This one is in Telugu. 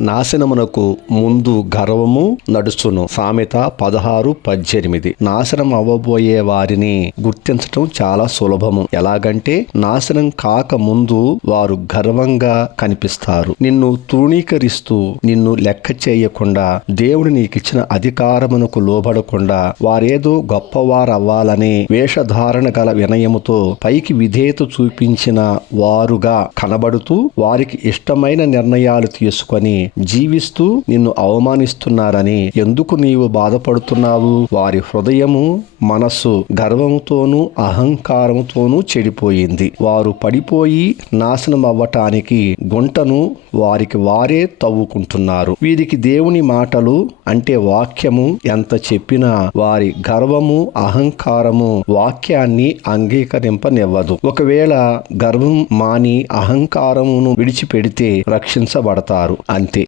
నాశనమునకు ముందు గర్వము నడుచును. సామెత 16:18. నాశనం అవ్వబోయే వారిని గుర్తించటం చాలా సులభము. ఎలాగంటే నాశనం కాక ముందు వారు గర్వంగా కనిపిస్తారు. నిన్ను తృణీకరిస్తూ నిన్ను లెక్క చేయకుండా దేవుడు నీకిచ్చిన అధికారమునకు లోబడకుండా వారేదో గొప్పవారవ్వాలని వేషధారణ గల వినయముతో పైకి విధేయత చూపించిన వారుగా కనబడుతూ వారికి ఇష్టమైన నిర్ణయాలు తీసుకొని జీవిస్తూ నిన్ను అవమానిస్తున్నారని ఎందుకు నీవు బాధపడుతున్నావు? వారి హృదయము మనస్సు గర్వముతోనూ అహంకారముతోనూ చెడిపోయింది. వారు పడిపోయి నాశనం అవ్వటానికి గుంటను వారికి వారే తవ్వుకుంటున్నారు. వీరికి దేవుని మాటలు అంటే వాక్యము ఎంత చెప్పినా వారి గర్వము అహంకారము వాక్యాన్ని అంగీకరింపనివ్వదు. ఒకవేళ గర్వం మాని అహంకారమును విడిచిపెడితే రక్షించబడతారు. అంతే.